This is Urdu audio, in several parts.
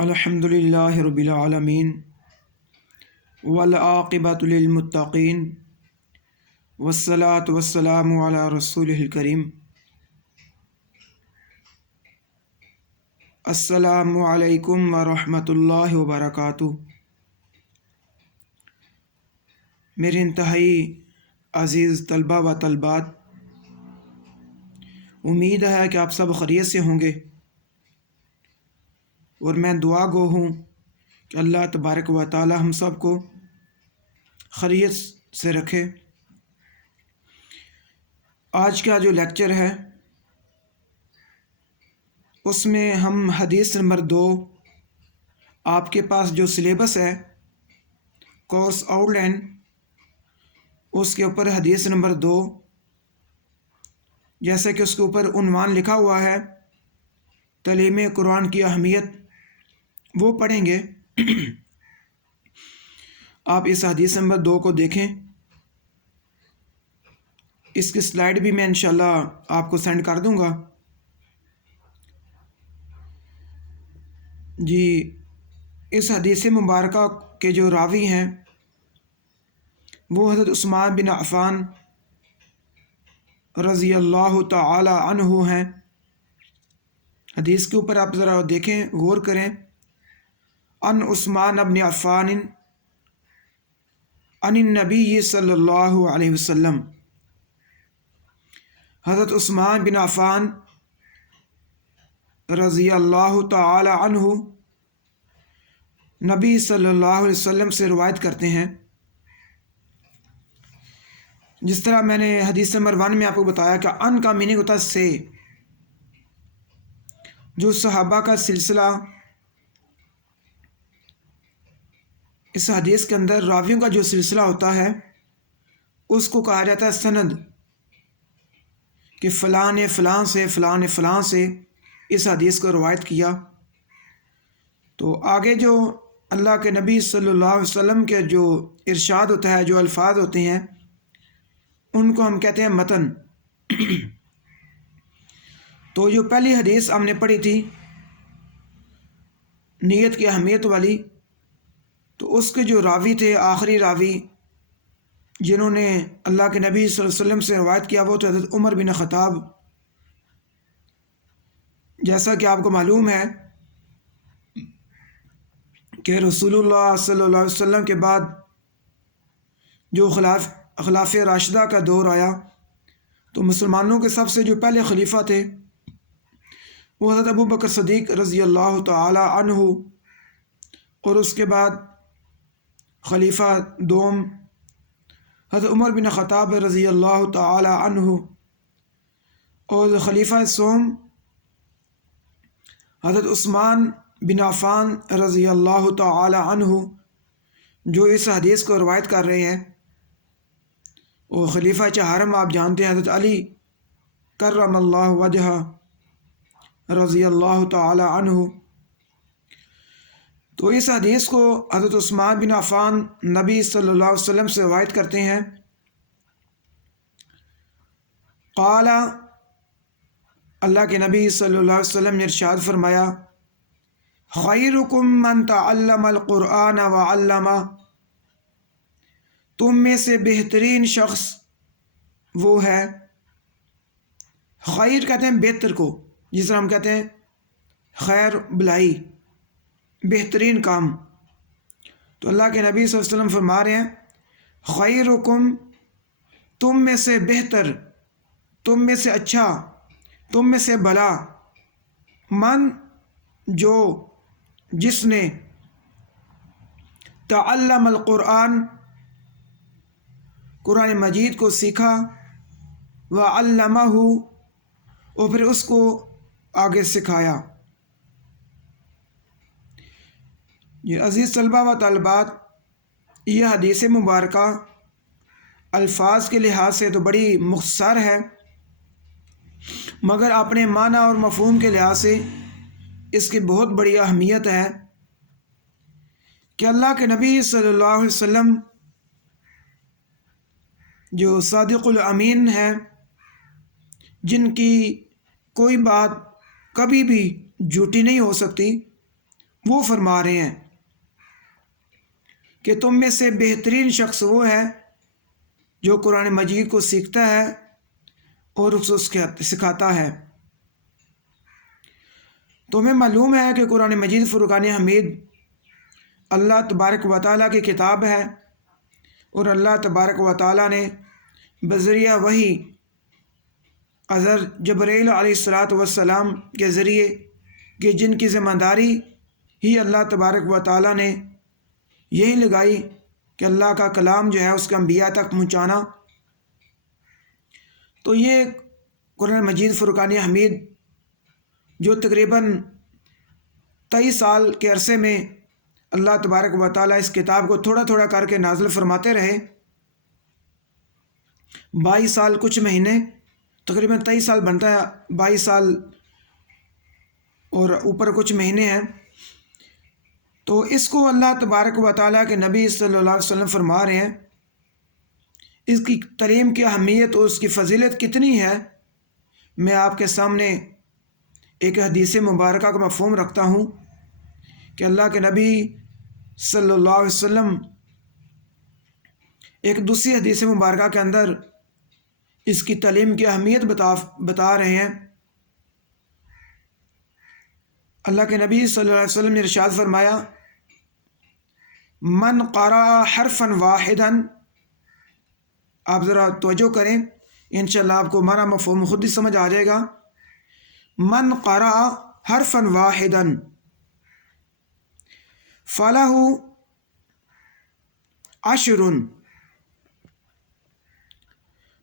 الحمد للہ رب العالمین والعاقبۃ للمتقین والصلاة والسلام علی رسولہ الکریم۔ السلام علیکم ورحمۃ اللہ وبرکاتہ۔ میرے انتہائی عزیز طلبہ و طالبات، امید ہے کہ آپ سب خیریت سے ہوں گے، اور میں دعا گو ہوں کہ اللہ تبارک و تعالی ہم سب کو خیریت سے رکھے۔ آج کا جو لیکچر ہے اس میں ہم حدیث نمبر 2، آپ کے پاس جو سلیبس ہے کورس آؤٹ لائن، اس کے اوپر حدیث نمبر 2، جیسے کہ اس کے اوپر عنوان لکھا ہوا ہے تعلیم قرآن کی اہمیت، وہ پڑھیں گے۔ آپ اس حدیث نمبر 2 کو دیکھیں، اس کی سلائیڈ بھی میں انشاءاللہ آپ کو سینڈ کر دوں گا۔ جی، اس حدیث مبارکہ کے جو راوی ہیں وہ حضرت عثمان بن عفان رضی اللہ تعالی عنہ ہیں۔ حدیث کے اوپر آپ ذرا دیکھیں، غور کریں۔ ان عثمان بن عفان عن النبی صلی اللہ علیہ وسلم، حضرت عثمان بن عفان رضی اللہ تعالی عنہ نبی صلی اللہ علیہ وسلم سے روایت کرتے ہیں۔ جس طرح میں نے حدیث نمبر 1 میں آپ کو بتایا کہ ان کا میننگ ہوتا ہے سے، جو صحابہ کا سلسلہ، اس حدیث کے اندر راویوں کا جو سلسلہ ہوتا ہے اس کو کہا جاتا ہے سند، کہ فلاں نے فلاں سے، فلاں نے فلاں سے اس حدیث کو روایت کیا۔ تو آگے جو اللہ کے نبی صلی اللہ علیہ وسلم کے جو ارشاد ہوتا ہے، جو الفاظ ہوتے ہیں، ان کو ہم کہتے ہیں متن۔ تو جو پہلی حدیث ہم نے پڑھی تھی نیت کی اہمیت والی، تو اس کے جو راوی تھے، آخری راوی جنہوں نے اللہ کے نبی صلی اللہ علیہ وسلم سے روایت کیا، وہ تھے حضرت عمر بن خطاب۔ جیسا کہ آپ کو معلوم ہے کہ رسول اللہ صلی اللہ علیہ وسلم کے بعد جو خلافہ راشدہ کا دور آیا، تو مسلمانوں کے سب سے جو پہلے خلیفہ تھے وہ حضرت ابو بکر صدیق رضی اللہ تعالی عنہ، اور اس کے بعد خلیفہ دوم حضرت عمر بن خطاب رضی اللہ تعالی عنہ، اور خلیفہ سوم حضرت عثمان بن عفان رضی اللہ تعالی عنہ، جو اس حدیث کو روایت کر رہے ہیں۔ اور خلیفہ چہارم آپ جانتے ہیں حضرت علی کرم اللہ وجہہ رضی اللہ تعالی عنہ۔ تو اس حدیث کو حضرت عثمان بن عفان نبی صلی اللہ علیہ وسلم سے روایت کرتے ہیں۔ قال، اللہ کے نبی صلی اللہ علیہ وسلم نے ارشاد فرمایا، خیرکم من تعلم القرآن وعلمہ، تم میں سے بہترین شخص وہ ہے، خیر کہتے ہیں بہتر کو، جس طرح ہم کہتے ہیں خیر بلائی، بہترین کام۔ تو اللہ کے نبی صلی اللہ علیہ وسلم فرما رہے ہیں خیرکم، تم میں سے بہتر، تم میں سے اچھا، تم میں سے بھلا، من جو، جس نے، تعلم القرآن، قرآن مجید کو سیکھا، وعلمہ، اور پھر اس کو آگے سکھایا۔ یہ عزیز طلبہ و طالبات، یہ حدیث مبارکہ الفاظ کے لحاظ سے تو بڑی مختصر ہے، مگر اپنے معنی اور مفہوم کے لحاظ سے اس کی بہت بڑی اہمیت ہے کہ اللہ کے نبی صلی اللہ علیہ وسلم جو صادق الامین ہیں، جن کی کوئی بات کبھی بھی جھوٹی نہیں ہو سکتی، وہ فرما رہے ہیں کہ تم میں سے بہترین شخص وہ ہے جو قرآن مجید کو سیکھتا ہے اور اس کو سکھاتا ہے۔ تمہیں معلوم ہے کہ قرآن مجید فرقان حمید اللہ تبارک و تعالیٰ کی کتاب ہے، اور اللہ تبارک و تعالیٰ نے بذریعہ وحی حضرت جبرائیل علیہ الصلاۃ والسلام کے ذریعے کہ جن کی ذمہ داری ہی اللہ تبارک و تعالیٰ نے یہی لگائی کہ اللہ کا کلام جو ہے اس کے انبیاء تک پہنچانا۔ تو یہ قرآن مجید فرقان حمید جو تقریباً 23 سال کے عرصے میں اللہ تبارک و تعالیٰ اس کتاب کو تھوڑا تھوڑا کر کے نازل فرماتے رہے، 22 سال کچھ مہینے، تقریباً 23 سال بنتا ہے، 22 سال اور اوپر کچھ مہینے ہیں۔ تو اس کو اللہ تبارک و تعالیٰ کے نبی صلی اللہ علیہ وسلم فرما رہے ہیں، اس کی تعلیم کی اہمیت اور اس کی فضیلت کتنی ہے۔ میں آپ کے سامنے ایک حدیث مبارکہ کا مفہوم رکھتا ہوں کہ اللہ کے نبی صلی اللہ علیہ وسلم ایک دوسری حدیث مبارکہ کے اندر اس کی تعلیم کی اہمیت بتا رہے ہیں۔ اللہ کے نبی صلی اللہ علیہ وسلم نے ارشاد فرمایا، من قرأ حرفا واحدا، آپ ذرا توجہ کریں، انشاءاللہ آپ کو ہمارا مفہوم خود ہی سمجھ آ جائے گا۔ من قرأ حرفا واحدا فلہ عشر،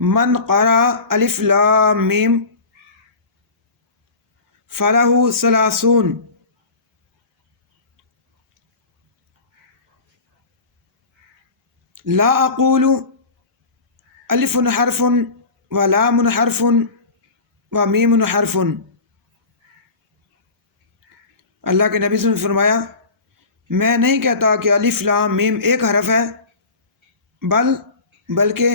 من قرأ الف لام میم فلہ 30۔ لا اقول الف حرف و لام حرف و میم حرف۔ اللہ کے نبی صلی اللہ علیہ وسلم نے فرمایا، میں نہیں کہتا کہ الف لام میم ایک حرف ہے، بلکہ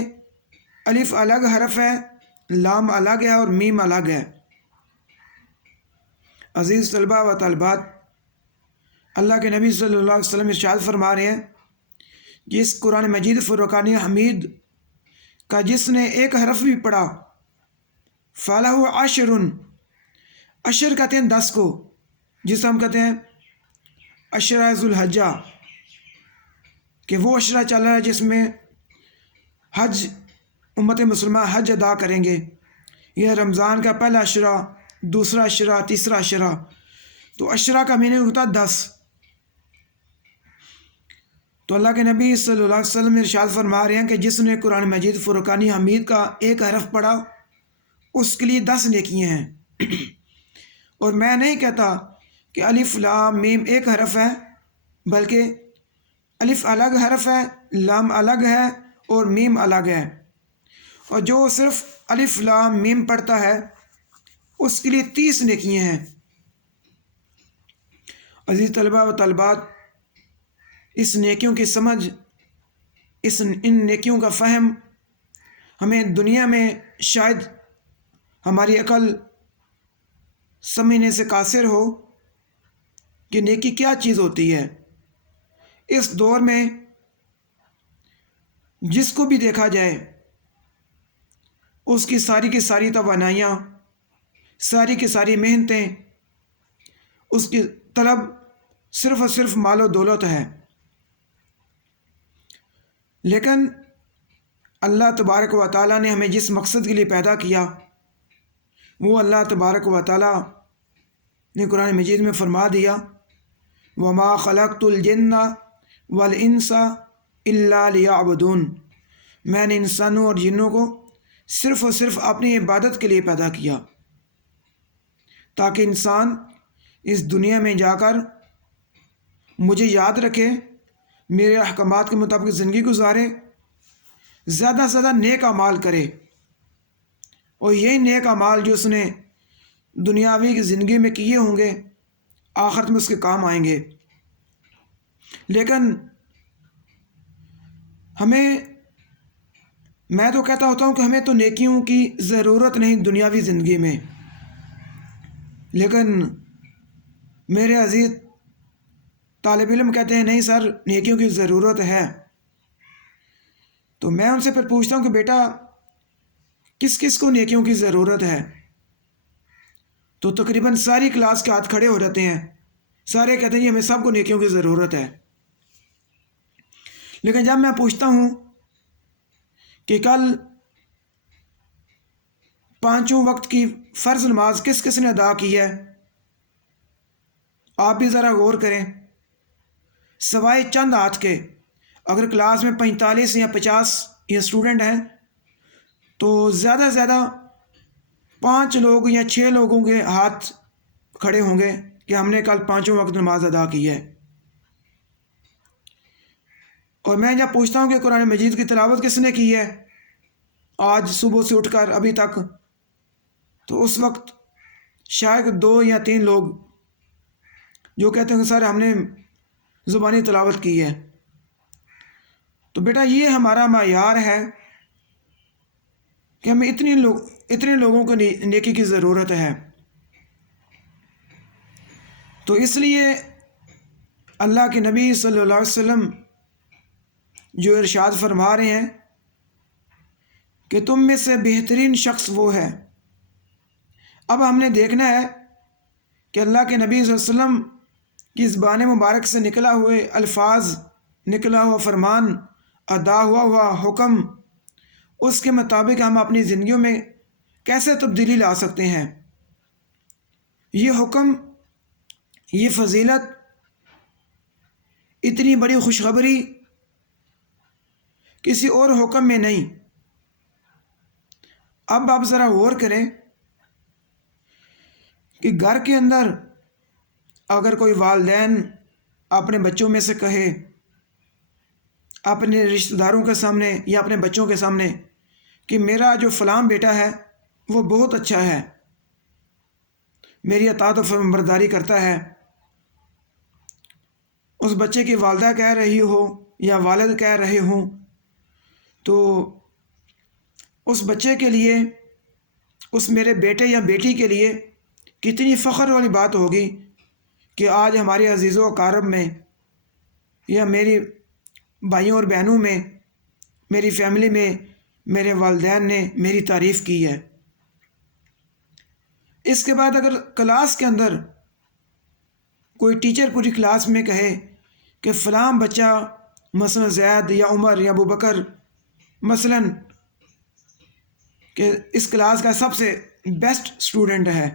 الف الگ حرف ہے، لام الگ ہے اور میم الگ ہے۔ عزیز طلباء و طالبات، اللہ کے نبی صلی اللہ علیہ وسلم ارشاد فرما رہے ہیں کہ اس قرآن مجید فرقان حمید کا جس نے ایک حرف بھی پڑھا، فلہ عشر، عشر کہتے ہیں 10 کو، جس ہم کہتے ہیں عشرہ ذو الحجہ، کہ وہ عشرہ چل رہا ہے جس میں حج، امت مسلمہ حج ادا کریں گے۔ یہ رمضان کا پہلا عشرہ، دوسرا عشرہ، تیسرا عشرہ، تو عشرہ کا معنی ہوتا ہے 10۔ تو اللہ کے نبی صلی اللہ علیہ وسلم ارشاد فرما رہے ہیں کہ جس نے قرآن مجید فرقان حمید کا ایک حرف پڑھا اس کے لیے 10 نیکیاں ہیں۔ اور میں نہیں کہتا کہ الف لام میم ایک حرف ہے، بلکہ الف الگ حرف ہے، لام الگ ہے اور میم الگ ہے۔ اور جو صرف الف لام میم پڑھتا ہے اس کے لیے 30 نیکیاں ہیں۔ عزیز طلباء و طالبات، اس نیکیوں کی سمجھ، ان نیکیوں کا فہم ہمیں دنیا میں شاید ہماری عقل سمجھنے سے قاصر ہو کہ نیکی کیا چیز ہوتی ہے۔ اس دور میں جس کو بھی دیکھا جائے اس کی ساری توانائیاں، ساری کی ساری محنتیں، اس کی طلب صرف اور صرف مال و دولت ہے۔ لیکن اللہ تبارک و تعالیٰ نے ہمیں جس مقصد کے لیے پیدا کیا، وہ اللہ تبارک و تعالیٰ نے قرآن مجید میں فرما دیا، وَمَا خَلَقْتُ الْجِنَّ وَالْإِنسَ إِلَّا لِيَعْبُدُونَ، میں نے انسانوں اور جنوں کو صرف اور صرف اپنی عبادت کے لیے پیدا کیا، تاکہ انسان اس دنیا میں جا کر مجھے یاد رکھے، میرے احکامات کے مطابق زندگی گزارے، زیادہ سے زیادہ نیک اعمال کرے، اور یہی نیک اعمال جو اس نے دنیاوی کی زندگی میں کیے ہوں گے آخرت میں اس کے کام آئیں گے۔ لیکن میں تو کہتا ہوتا ہوں کہ ہمیں تو نیکیوں کی ضرورت نہیں دنیاوی زندگی میں، لیکن میرے عزیز طالب علم کہتے ہیں نہیں سر نیکیوں کی ضرورت ہے، تو میں ان سے پھر پوچھتا ہوں کہ بیٹا کس کس کو نیکیوں کی ضرورت ہے؟ تو تقریباً ساری کلاس کے ہاتھ کھڑے ہو جاتے ہیں، سارے کہتے ہیں جی ہمیں سب کو نیکیوں کی ضرورت ہے۔ لیکن جب میں پوچھتا ہوں کہ کل 5 وقت کی فرض نماز کس کس نے ادا کی ہے، آپ بھی ذرا غور کریں، سوائے چند ہاتھ کے، اگر کلاس میں 45 یا 50 یا اسٹوڈنٹ ہیں تو زیادہ سے زیادہ 5 لوگ یا 6 لوگوں کے ہاتھ کھڑے ہوں گے کہ ہم نے کل 5 وقت نماز ادا کی ہے۔ اور میں جب پوچھتا ہوں کہ قرآن مجید کی تلاوت کس نے کی ہے آج صبح سے اٹھ کر ابھی تک، تو اس وقت شاید 2 یا 3 لوگ جو کہتے ہیں کہ سر ہم نے زبانی تلاوت کی ہے۔ تو بیٹا یہ ہمارا معیار ہے کہ ہمیں اتنے لوگوں کو نیکی کی ضرورت ہے۔ تو اس لیے اللہ کے نبی صلی اللہ علیہ وسلم جو ارشاد فرما رہے ہیں کہ تم میں سے بہترین شخص وہ ہے۔ اب ہم نے دیکھنا ہے کہ اللہ کے نبی صلی اللہ علیہ وسلم کی زبان مبارک سے نکلا ہوئے الفاظ، نکلا ہوا فرمان، ادا ہوا حکم، اس کے مطابق ہم اپنی زندگیوں میں کیسے تبدیلی لا سکتے ہیں۔ یہ حکم، یہ فضیلت، اتنی بڑی خوشخبری کسی اور حکم میں نہیں۔ اب آپ ذرا غور کریں کہ گھر کے اندر اگر کوئی والدین اپنے بچوں میں سے کہے، اپنے رشتہ داروں کے سامنے یا اپنے بچوں کے سامنے کہ میرا جو فلاں بیٹا ہے وہ بہت اچھا ہے، میری اطاعت و فرمانبرداری کرتا ہے، اس بچے کی والدہ کہہ رہی ہو یا والد کہہ رہے ہوں، تو اس بچے کے لیے، اس میرے بیٹے یا بیٹی کے لیے کتنی فخر والی بات ہوگی کہ آج ہمارے عزیز و اقارب میں یا میری بھائیوں اور بہنوں میں، میری فیملی میں میرے والدین نے میری تعریف کی ہے۔ اس کے بعد اگر کلاس کے اندر کوئی ٹیچر پوری کلاس میں کہے کہ فلاں بچہ مثلا زید یا عمر یا ابوبکر مثلا کہ اس کلاس کا سب سے بیسٹ اسٹوڈنٹ ہے،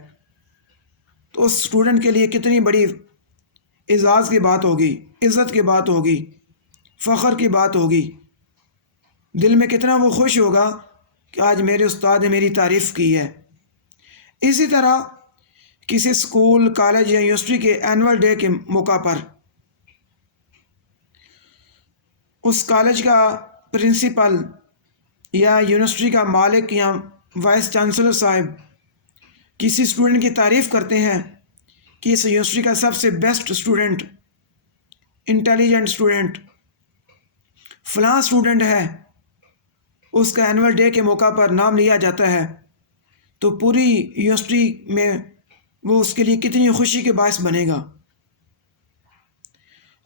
تو اس اسٹوڈنٹ کے لیے کتنی بڑی اعزاز کی بات ہوگی، عزت کی بات ہوگی، فخر کی بات ہوگی، دل میں کتنا وہ خوش ہوگا کہ آج میرے استاد نے میری تعریف کی ہے۔ اسی طرح کسی اسکول، کالج یا یونیورسٹی کے اینول ڈے کے موقع پر اس کالج کا پرنسپل یا یونیورسٹی کا مالک یا وائس چانسلر صاحب کسی اسٹوڈنٹ کی تعریف کرتے ہیں کہ اس یونیورسٹی کا سب سے بیسٹ اسٹوڈنٹ، انٹیلیجنٹ اسٹوڈنٹ فلاں اسٹوڈنٹ ہے، اس کا اینول ڈے کے موقع پر نام لیا جاتا ہے، تو پوری یونیورسٹی میں وہ اس کے لیے کتنی خوشی کے باعث بنے گا۔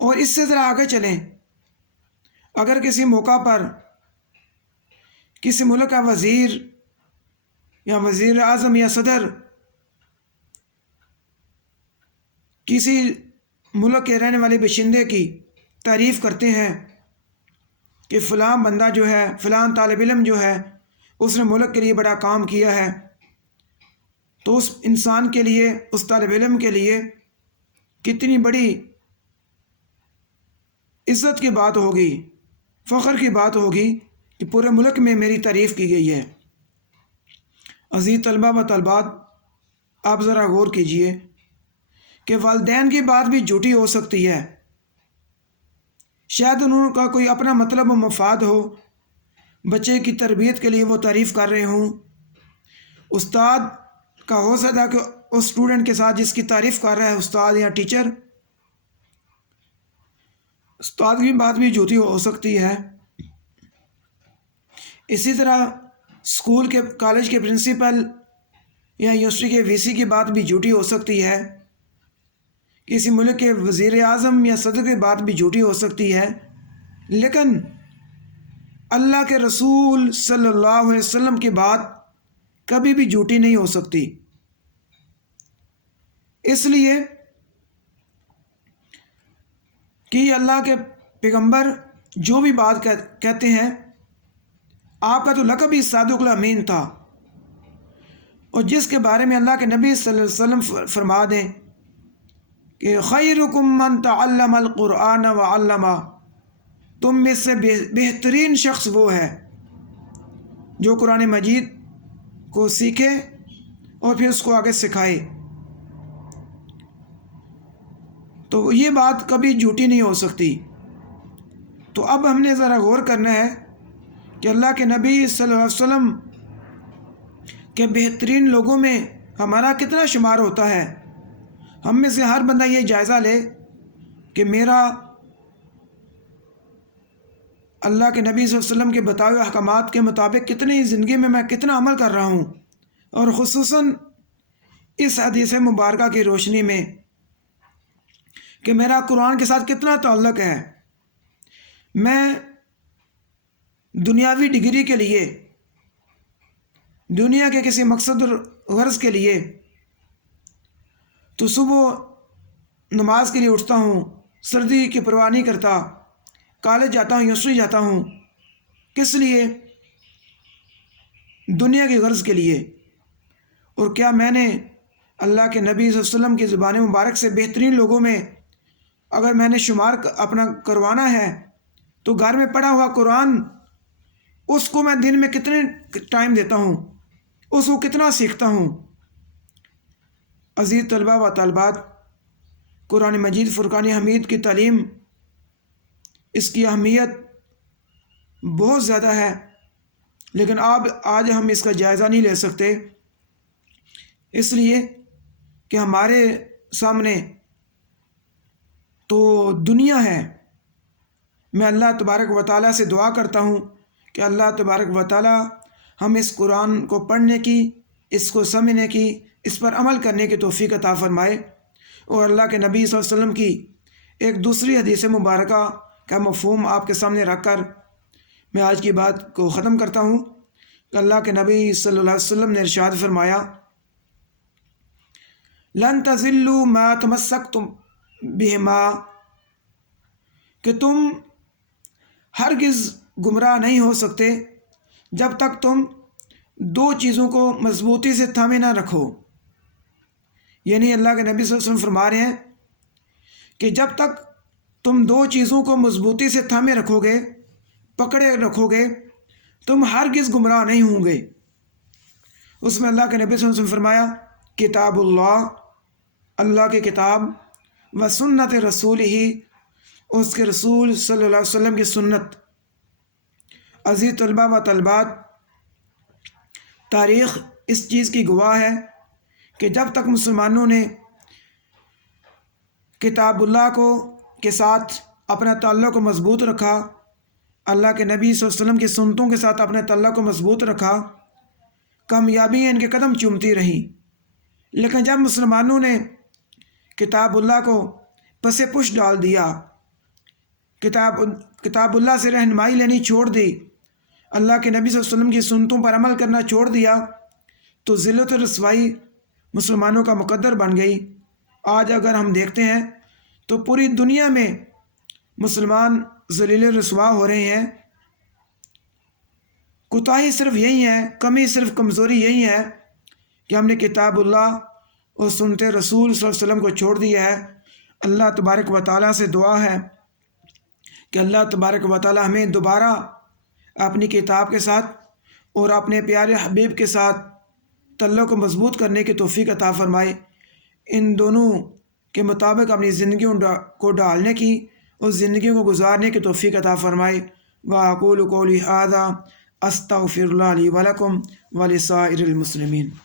اور اس سے ذرا آگے چلیں، اگر کسی موقع پر کسی ملک کا وزیر یا وزیر اعظم یا صدر کسی ملک کے رہنے والے باشندے کی تعریف کرتے ہیں کہ فلاں بندہ جو ہے، فلاں طالب علم جو ہے، اس نے ملک کے لیے بڑا کام کیا ہے، تو اس انسان کے لیے، اس طالب علم کے لیے کتنی بڑی عزت کی بات ہوگی، فخر کی بات ہوگی کہ پورے ملک میں میری تعریف کی گئی ہے۔ عزیز طلبہ و طالبات، آپ ذرا غور کیجئے کہ والدین کی بات بھی جھوٹی ہو سکتی ہے، شاید انہوں کا کوئی اپنا مطلب و مفاد ہو، بچے کی تربیت کے لیے وہ تعریف کر رہے ہوں، استاد کا ہو سکتا ہے کہ اس اسٹوڈنٹ کے ساتھ جس کی تعریف کر رہا ہے استاد یا ٹیچر، استاد کی بات بھی جھوٹی ہو سکتی ہے۔ اسی طرح اسکول کے، کالج کے پرنسپل یا یونیورسٹی کے وی سی کی بات بھی جھوٹی ہو سکتی ہے، کسی ملک کے وزیر اعظم یا صدر کی بات بھی جھوٹی ہو سکتی ہے، لیکن اللہ کے رسول صلی اللہ علیہ وسلم کی بات کبھی بھی جھوٹی نہیں ہو سکتی۔ اس لیے کہ اللہ کے پیغمبر جو بھی بات کہتے ہیں، آپ کا تو لقب ہی صادق الامین تھا، اور جس کے بارے میں اللہ کے نبی صلی اللہ علیہ وسلم فرما دیں کہ خیرکم من تعلم القرآن وعلمہ، تم میں سے بہترین شخص وہ ہے جو قرآن مجید کو سیکھے اور پھر اس کو آگے سکھائے۔ تو یہ بات کبھی جھوٹی نہیں ہو سکتی۔ تو اب ہم نے ذرا غور کرنا ہے کہ اللہ کے نبی صلی اللہ علیہ وسلم کے بہترین لوگوں میں ہمارا کتنا شمار ہوتا ہے۔ ہم میں سے ہر بندہ یہ جائزہ لے کہ میرا اللہ کے نبی صلی اللہ علیہ وسلم کے بتائے ہوئے احکامات کے مطابق کتنی زندگی میں کتنا عمل کر رہا ہوں، اور خصوصاً اس حدیث مبارکہ کی روشنی میں کہ میرا قرآن کے ساتھ کتنا تعلق ہے۔ میں دنیاوی ڈگری کے لیے، دنیا کے کسی مقصد اور غرض کے لیے تو صبح نماز کے لیے اٹھتا ہوں، سردی کی پرواہ نہیں کرتا، کالج جاتا ہوں، یونیورسٹی جاتا ہوں، کس لیے؟ دنیا کی غرض کے لیے۔ اور کیا میں نے اللہ کے نبی صلی اللہ علیہ وسلم کی زبان مبارک سے بہترین لوگوں میں اگر میں نے شمار اپنا کروانا ہے تو گھر میں پڑھا ہوا قرآن، اس کو میں دن میں کتنے ٹائم دیتا ہوں، اس کو کتنا سیکھتا ہوں۔ عزیز طلباء و طالبات، قرآن مجید فرقان حمید کی تعلیم، اس کی اہمیت بہت زیادہ ہے، لیکن آج ہم اس کا جائزہ نہیں لے سکتے، اس لیے کہ ہمارے سامنے تو دنیا ہے۔ میں اللہ تبارک و تعالیٰ سے دعا کرتا ہوں کہ اللہ تبارک و تعالیٰ ہم اس قرآن کو پڑھنے کی، اس کو سمجھنے کی، اس پر عمل کرنے کی توفیق عطا فرمائے، اور اللہ کے نبی صلی اللہ علیہ وسلم کی ایک دوسری حدیث مبارکہ کا مفہوم آپ کے سامنے رکھ کر میں آج کی بات کو ختم کرتا ہوں کہ اللہ کے نبی صلی اللہ علیہ وسلم نے ارشاد فرمایا، لن تضلوا ما تمسکتم بہما، کہ تم ہرگز گمراہ نہیں ہو سکتے جب تک تم دو چیزوں کو مضبوطی سے تھامے نہ رکھو۔ یعنی اللہ کے نبی صلی اللہ علیہ وسلم فرما رہے ہیں کہ جب تک تم دو چیزوں کو مضبوطی سے تھامے رکھو گے، پکڑے رکھو گے، تم ہرگز گمراہ نہیں ہوں گے۔ اس میں اللہ کے نبی صلی اللہ علیہ وسلم فرمایا، کتاب اللہ، اللہ کی کتاب، و سنت رسول ہی، اس کے رسول صلی اللہ علیہ وسلم کی سنت۔ عزیز طلباء و طالبات، تاریخ اس چیز کی گواہ ہے کہ جب تک مسلمانوں نے کتاب اللہ کے ساتھ اپنا تعلق کو مضبوط رکھا، اللہ کے نبی صلی اللہ علیہ وسلم کی سنتوں کے ساتھ اپنے تعلق کو مضبوط رکھا، کامیابیاں ان کے قدم چومتی رہیں۔ لیکن جب مسلمانوں نے کتاب اللہ کو پس پش ڈال دیا، کتاب اللہ سے رہنمائی لینی چھوڑ دی، اللہ کے نبی صلی اللہ علیہ وسلم کی سنتوں پر عمل کرنا چھوڑ دیا، تو ذلت و رسوائی مسلمانوں کا مقدر بن گئی۔ آج اگر ہم دیکھتے ہیں تو پوری دنیا میں مسلمان ذلیل رسوا ہو رہے ہیں۔ کوتاہی صرف یہی ہے، کمی صرف کمزوری یہی ہے کہ ہم نے کتاب اللہ اور سنت رسول صلی اللہ علیہ وسلم کو چھوڑ دیا ہے۔ اللہ تبارک و تعالیٰ سے دعا ہے کہ اللہ تبارک و تعالیٰ ہمیں دوبارہ اپنی کتاب کے ساتھ اور اپنے پیارے حبیب کے ساتھ تعلق کو مضبوط کرنے کی توفیق عطا فرمائے، ان دونوں کے مطابق اپنی زندگیوں کو ڈالنے کی اور زندگیوں کو گزارنے کی توفیق عطا فرمائے۔ وَأَقُولُ قَوْلِي هَٰذَا أَسْتَغْفِرُ اللَّهَ لِي وَلَكُمْ وَلِسَائِرِ الْمُسْلِمِينَ۔